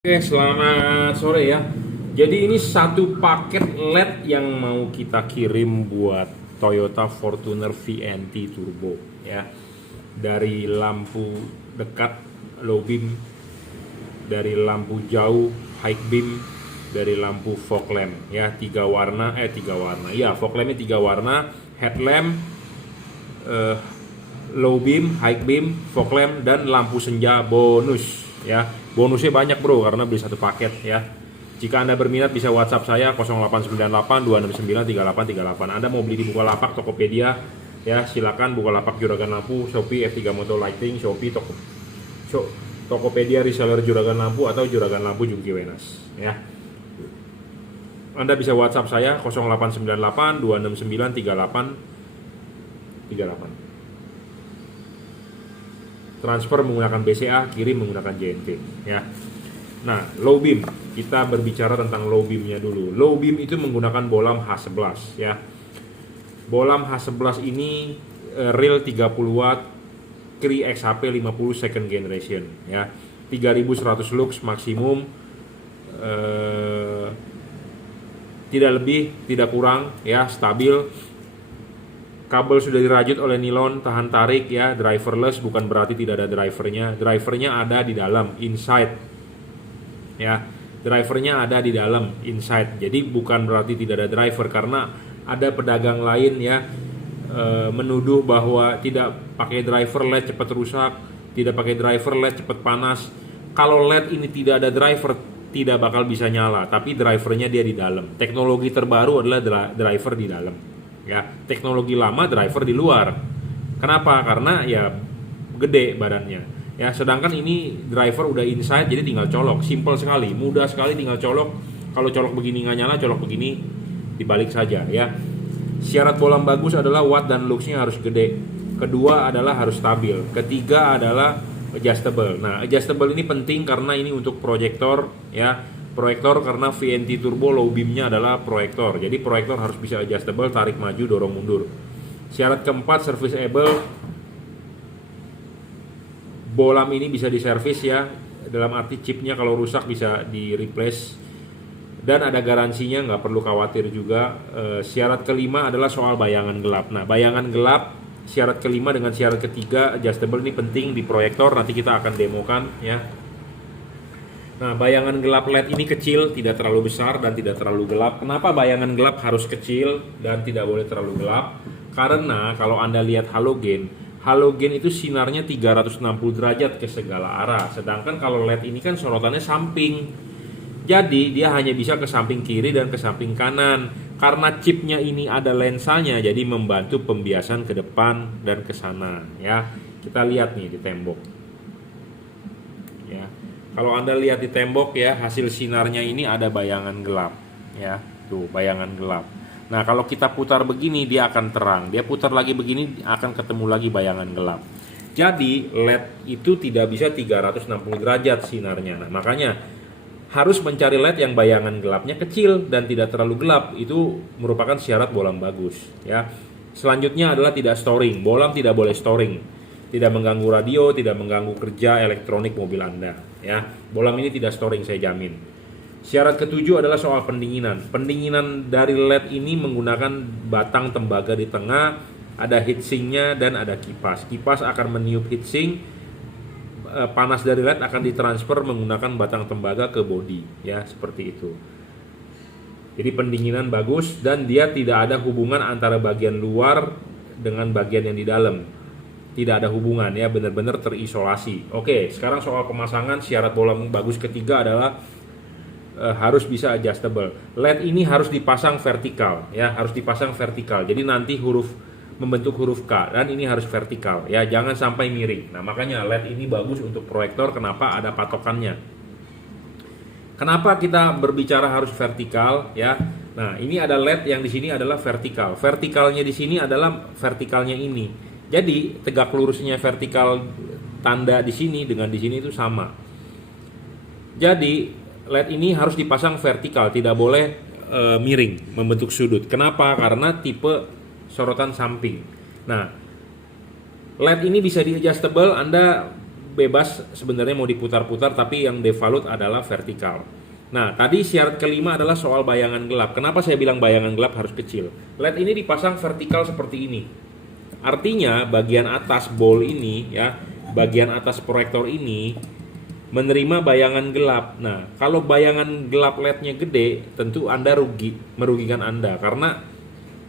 Oke, selamat sore ya. Jadi ini satu paket LED yang mau kita kirim buat Toyota Fortuner VNT Turbo ya. Dari lampu dekat low beam, dari lampu jauh high beam, dari lampu fog lamp ya, tiga warna. Ya, fog lampnya tiga warna, headlamp, low beam, high beam, fog lamp, dan lampu senja bonus ya. Bonusnya banyak bro, karena beli satu paket ya. Jika Anda berminat bisa WhatsApp saya 0898 269 3838. Anda mau beli di Bukalapak, Tokopedia ya, silakan. Bukalapak Juragan Lampu, Shopee F3 Moto Lighting, Shopee Tokopedia reseller Juragan Lampu, atau Juragan Lampu Jungki Wenas ya. Anda bisa WhatsApp saya 0898 269 3838. Transfer menggunakan BCA, kirim menggunakan JNT ya. Nah, low beam, kita berbicara tentang low beamnya dulu. Low beam itu menggunakan bolam H11 ya. Bolam H11 ini real 30 watt, Cree XHP 50 second generation ya. 3100 lux maksimum, tidak lebih, tidak kurang ya, stabil. Kabel sudah dirajut oleh nilon, tahan tarik ya, driverless, bukan berarti tidak ada drivernya. Drivernya ada di dalam, inside ya. Drivernya ada di dalam, inside. Jadi bukan berarti tidak ada driver, karena ada pedagang lain ya, menuduh bahwa tidak pakai driver LED cepat rusak, tidak pakai driver LED cepat panas. Kalau LED ini tidak ada driver, tidak bakal bisa nyala, tapi drivernya dia di dalam. Teknologi terbaru adalah driver di dalam ya. Teknologi lama driver di luar. Kenapa? Karena ya gede badannya ya. Sedangkan ini driver udah inside, jadi tinggal colok. Simple sekali, mudah sekali, tinggal colok. Kalau colok begini nggak nyala, colok begini dibalik saja ya. Syarat bolam bagus adalah watt dan luxnya harus gede. Kedua adalah harus stabil. Ketiga adalah adjustable. Nah, adjustable ini penting karena ini untuk proyektor ya. Proyektor, karena VNT Turbo low beamnya adalah proyektor. Jadi proyektor harus bisa adjustable, tarik maju, dorong mundur. Syarat keempat, serviceable. Bolam ini bisa diservis ya, dalam arti chipnya kalau rusak bisa di replace, dan ada garansinya, nggak perlu khawatir juga. Syarat kelima adalah soal bayangan gelap. Nah, bayangan gelap, syarat kelima dengan syarat ketiga adjustable ini penting di proyektor. Nanti kita akan demokan ya. Nah, bayangan gelap LED ini kecil, tidak terlalu besar dan tidak terlalu gelap. Kenapa bayangan gelap harus kecil dan tidak boleh terlalu gelap? Karena kalau Anda lihat halogen itu sinarnya 360 derajat ke segala arah. Sedangkan kalau LED ini kan sorotannya samping. Jadi dia hanya bisa ke samping kiri dan ke samping kanan. Karena chipnya ini ada lensanya, jadi membantu pembiasan ke depan dan ke sana ya. Kita lihat nih di tembok. Ya. Kalau Anda lihat di tembok ya, hasil sinarnya ini ada bayangan gelap ya. Tuh, bayangan gelap. Nah, kalau kita putar begini dia akan terang. Dia putar lagi begini akan ketemu lagi bayangan gelap. Jadi LED itu tidak bisa 360 derajat sinarnya. Nah, makanya harus mencari LED yang bayangan gelapnya kecil dan tidak terlalu gelap. Itu merupakan syarat bolam bagus ya. Selanjutnya adalah tidak storing. Bolam tidak boleh storing. Tidak mengganggu radio, tidak mengganggu kerja elektronik mobil Anda ya. Bolam ini tidak storing, saya jamin. Syarat ketujuh adalah soal pendinginan. Pendinginan dari LED ini menggunakan batang tembaga di tengah, ada heatsinknya dan ada kipas. Kipas akan meniup heatsink. Panas dari LED akan ditransfer menggunakan batang tembaga ke bodi ya, seperti itu. Jadi pendinginan bagus dan dia tidak ada hubungan antara bagian luar dengan bagian yang di dalam. Tidak ada hubungan ya, benar-benar terisolasi. Oke, sekarang soal pemasangan. Syarat bolam bagus ketiga adalah harus bisa adjustable. LED ini harus dipasang vertikal ya, harus dipasang vertikal. Jadi nanti membentuk huruf K, dan ini harus vertikal ya, jangan sampai miring. Nah, makanya LED ini bagus untuk proyektor. Kenapa? Ada patokannya. Kenapa kita berbicara harus vertikal ya? Nah, ini ada LED yang di sini adalah vertikal. Vertikalnya di sini adalah vertikalnya ini. Jadi tegak lurusnya vertikal tanda di sini dengan di sini itu sama. Jadi LED ini harus dipasang vertikal, tidak boleh miring, membentuk sudut. Kenapa? Karena tipe sorotan samping. Nah, LED ini bisa di adjustable. Anda bebas sebenarnya mau diputar-putar, tapi yang devalute adalah vertikal. Nah, tadi syarat kelima adalah soal bayangan gelap. Kenapa saya bilang bayangan gelap harus kecil? LED ini dipasang vertikal seperti ini. Artinya bagian atas bowl ini ya, bagian atas proyektor ini menerima bayangan gelap. Nah, kalau bayangan gelap LED-nya gede, tentu Anda merugikan Anda karena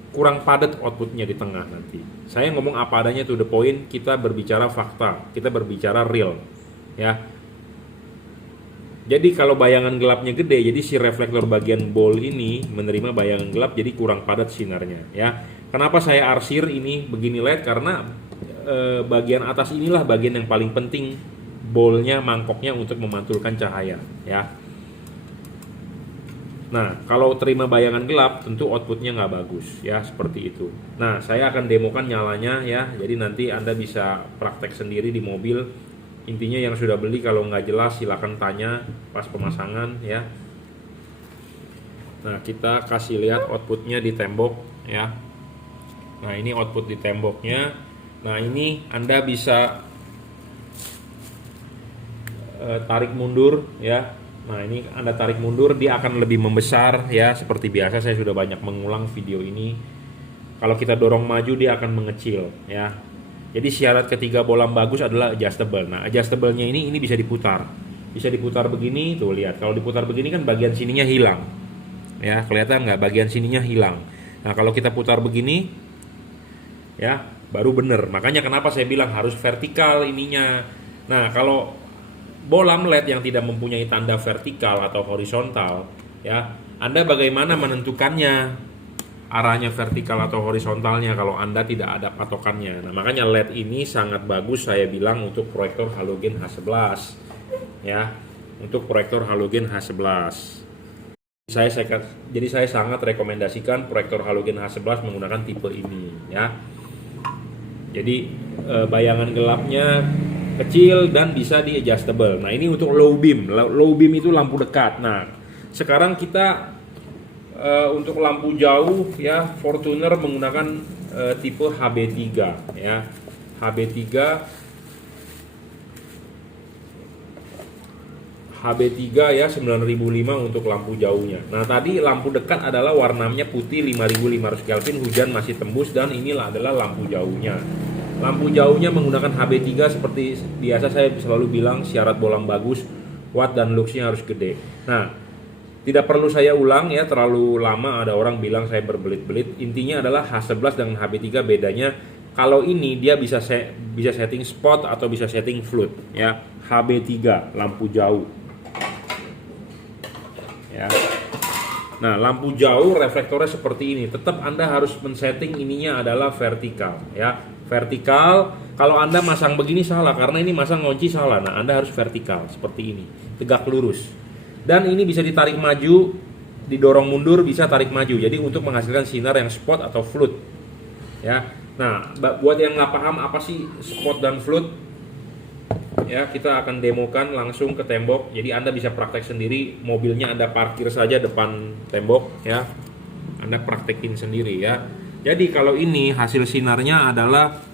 kurang padat outputnya di tengah nanti. Saya ngomong apa adanya to the point, kita berbicara fakta, kita berbicara real ya. Jadi kalau bayangan gelapnya gede, jadi si reflektor bagian bowl ini menerima bayangan gelap, jadi kurang padat sinarnya ya. Kenapa saya arsir ini begini LED? Karena bagian atas inilah bagian yang paling penting, bowlnya, mangkoknya untuk memantulkan cahaya ya. Nah, kalau terima bayangan gelap, tentu outputnya nggak bagus ya, seperti itu. Nah, saya akan demokan nyalanya ya, jadi nanti Anda bisa praktek sendiri di mobil. Intinya yang sudah beli kalau nggak jelas silahkan tanya pas pemasangan ya. Nah, kita kasih lihat outputnya di tembok ya. Nah, ini output di temboknya. Nah, ini Anda bisa tarik mundur ya. Nah, ini Anda tarik mundur, dia akan lebih membesar ya. Seperti biasa saya sudah banyak mengulang video ini. Kalau kita dorong maju dia akan mengecil ya. Jadi syarat ketiga bolam bagus adalah adjustable. Nah, adjustable-nya ini bisa diputar. Bisa diputar begini, tuh lihat. Kalau diputar begini kan bagian sininya hilang. Ya, kelihatan nggak? Bagian sininya hilang. Nah, kalau kita putar begini ya, baru bener. Makanya kenapa saya bilang harus vertikal ininya. Nah, kalau bolam LED yang tidak mempunyai tanda vertikal atau horizontal ya, Anda bagaimana menentukannya arahnya vertikal atau horizontalnya kalau Anda tidak ada patokannya. Nah, makanya LED ini sangat bagus saya bilang untuk proyektor halogen H11 ya, untuk proyektor halogen H11. Jadi saya sangat rekomendasikan proyektor halogen H11 menggunakan tipe ini ya. Jadi bayangan gelapnya kecil dan bisa di adjustable. Nah, ini untuk low beam. Low beam itu lampu dekat. Nah, sekarang kita untuk lampu jauh ya, Fortuner menggunakan tipe HB3 ya. HB3 ya 9005 untuk lampu jauhnya. Nah, tadi lampu dekat adalah warnanya putih 5500 Kelvin, hujan masih tembus, dan inilah adalah lampu jauhnya. Lampu jauhnya menggunakan HB3 seperti biasa saya selalu bilang, syarat bolam bagus, watt dan luxnya harus gede. Nah, tidak perlu saya ulang ya, terlalu lama ada orang bilang saya berbelit-belit. Intinya adalah H11 dengan HB3 bedanya, kalau ini dia bisa setting spot atau bisa setting flood ya. HB3 lampu jauh. Ya. Nah, lampu jauh reflektornya seperti ini. Tetap Anda harus men-setting ininya adalah vertikal ya. Vertikal, kalau Anda masang begini salah karena ini masang kunci salah. Nah, Anda harus vertikal seperti ini, tegak lurus. Dan ini bisa ditarik maju, didorong mundur, bisa tarik maju. Jadi untuk menghasilkan sinar yang spot atau flood ya. Nah, buat yang nggak paham apa sih spot dan flood ya, kita akan demokan langsung ke tembok. Jadi Anda bisa praktek sendiri, mobilnya Anda parkir saja depan tembok ya, Anda praktekin sendiri ya. Jadi kalau ini hasil sinarnya adalah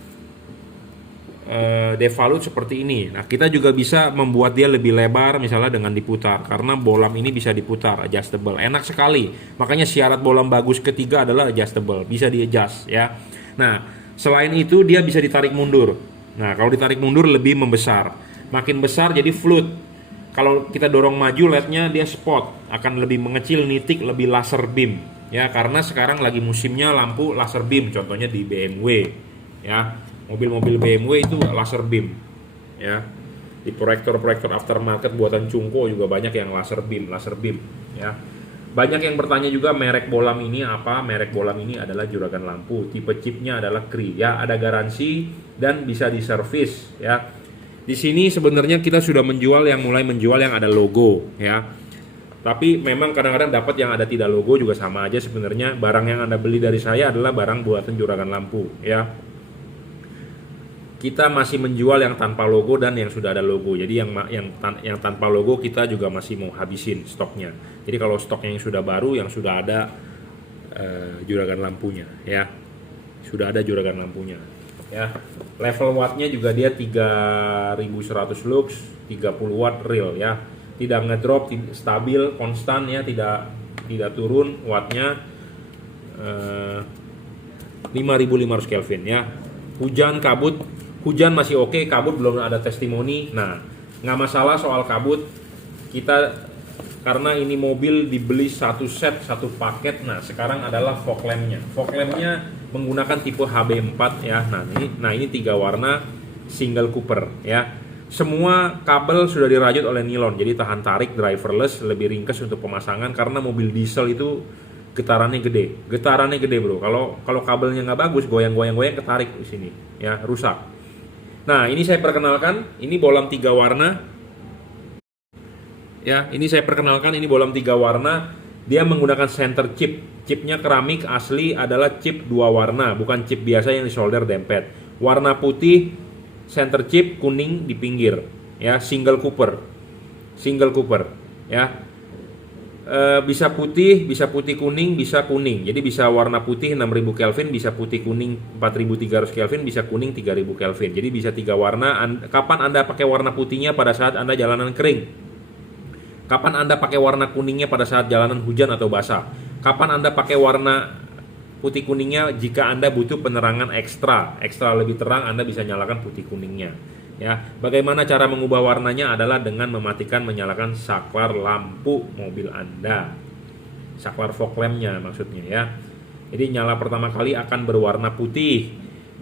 devalute seperti ini. Nah, kita juga bisa membuat dia lebih lebar misalnya dengan diputar, karena bolam ini bisa diputar, adjustable, enak sekali. Makanya syarat bolam bagus ketiga adalah adjustable, bisa di adjust ya. Nah, selain itu dia bisa ditarik mundur. Nah, kalau ditarik mundur lebih membesar, makin besar jadi flood. Kalau kita dorong maju LED-nya dia spot, akan lebih mengecil, nitik, lebih laser beam ya, karena sekarang lagi musimnya lampu laser beam, contohnya di BMW ya. Mobil-mobil BMW itu laser beam ya. Di proyektor-proyektor aftermarket buatan Cungko juga banyak yang laser beam ya. Banyak yang bertanya juga merek bolam ini apa? Merek bolam ini adalah juragan lampu, tipe chipnya adalah Cree ya, ada garansi dan bisa diservis ya. Di sini sebenarnya kita sudah mulai menjual yang ada logo ya. Tapi memang kadang-kadang dapat yang ada tidak logo juga sama aja sebenarnya. Barang yang Anda beli dari saya adalah barang buatan juragan lampu ya. Kita masih menjual yang tanpa logo dan yang sudah ada logo. Jadi yang tanpa logo kita juga masih mau habisin stoknya. Jadi kalau stoknya yang sudah baru, yang sudah ada juragan lampunya ya, sudah ada juragan lampunya ya. Level wattnya juga dia 3100 lux, 30 watt real ya. Tidak ngedrop, stabil, konstan ya, tidak turun wattnya. 5500 Kelvin ya. Hujan, kabut, hujan masih oke, kabut belum ada testimoni. Nah, nggak masalah soal kabut. Kita karena ini mobil dibeli satu set, satu paket. Nah, sekarang adalah fog lampnya. Fog lampnya menggunakan tipe HB4 ya. Nah ini 3 warna single Cooper ya. Semua kabel sudah dirajut oleh nilon, jadi tahan tarik, driverless, lebih ringkas untuk pemasangan karena mobil diesel itu getarannya gede bro. Kalau kabelnya nggak bagus, goyang ketarik di sini ya, rusak. Nah ini saya perkenalkan, ini bolam 3 warna ya. Ini saya perkenalkan, ini bolam 3 warna. Dia menggunakan center chipnya keramik asli, adalah chip 2 warna, bukan chip biasa yang disolder dempet. Warna putih center chip, kuning di pinggir ya, single Cooper ya. Bisa putih kuning, bisa kuning. Jadi bisa warna putih 6000 Kelvin, bisa putih kuning 4300 Kelvin, bisa kuning 3000 Kelvin. Jadi bisa 3 warna. Kapan Anda pakai warna putihnya? Pada saat Anda jalanan kering. Kapan Anda pakai warna kuningnya? Pada saat jalanan hujan atau basah. Kapan Anda pakai warna putih kuningnya? Jika Anda butuh penerangan ekstra lebih terang, Anda bisa nyalakan putih kuningnya ya. Bagaimana cara mengubah warnanya? Adalah dengan mematikan, menyalakan saklar lampu mobil Anda, saklar fog lampnya maksudnya ya. Jadi nyala pertama kali akan berwarna putih,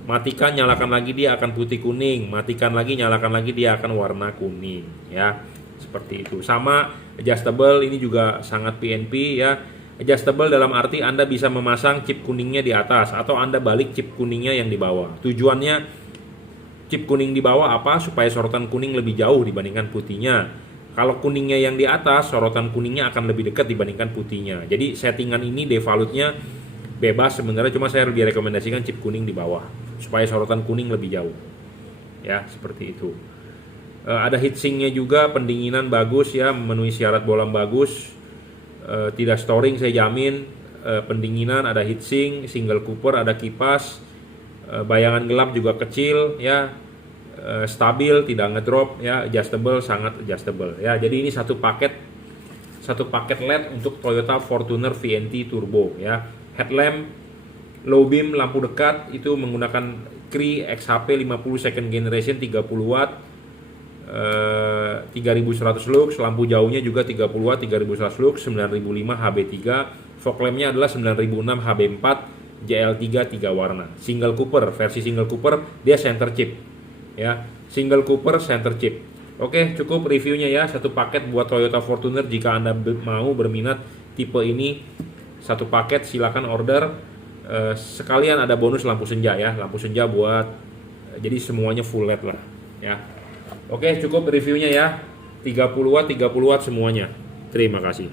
matikan, nyalakan lagi, dia akan putih kuning, matikan lagi, nyalakan lagi, dia akan warna kuning ya. Seperti itu. Sama adjustable, ini juga sangat PNP ya. Adjustable dalam arti Anda bisa memasang chip kuningnya di atas atau Anda balik chip kuningnya yang di bawah. Tujuannya chip kuning di bawah apa? Supaya sorotan kuning lebih jauh dibandingkan putihnya. Kalau kuningnya yang di atas, sorotan kuningnya akan lebih dekat dibandingkan putihnya. Jadi settingan ini devalutnya bebas sebenarnya, cuma saya lebih rekomendasikan chip kuning di bawah supaya sorotan kuning lebih jauh. Ya, seperti itu. Ada heatsinknya juga, pendinginan bagus ya, memenuhi syarat bolam bagus, tidak storing saya jamin. Pendinginan, ada heatsink, single Cooper, ada kipas, bayangan gelap juga kecil ya, stabil, tidak ngedrop ya, adjustable, sangat adjustable ya. Jadi ini satu paket LED untuk Toyota Fortuner VNT Turbo ya. Headlamp low beam, lampu dekat itu menggunakan Cree XHP 50 second generation 30 watt, 3100 lux. Lampu jauhnya juga 30 watt, 3100 lux, 9005 HB3. Fog lampnya adalah 9006 HB4 JL3 3 warna. Single Cooper, versi single Cooper, dia center chip ya. Single Cooper center chip. Oke, cukup reviewnya ya. Satu paket buat Toyota Fortuner. Jika Anda mau berminat tipe ini, satu paket silakan order. Sekalian ada bonus lampu senja ya. Lampu senja buat, jadi semuanya full LED lah ya. Oke, cukup reviewnya ya. 30 watt semuanya. Terima kasih.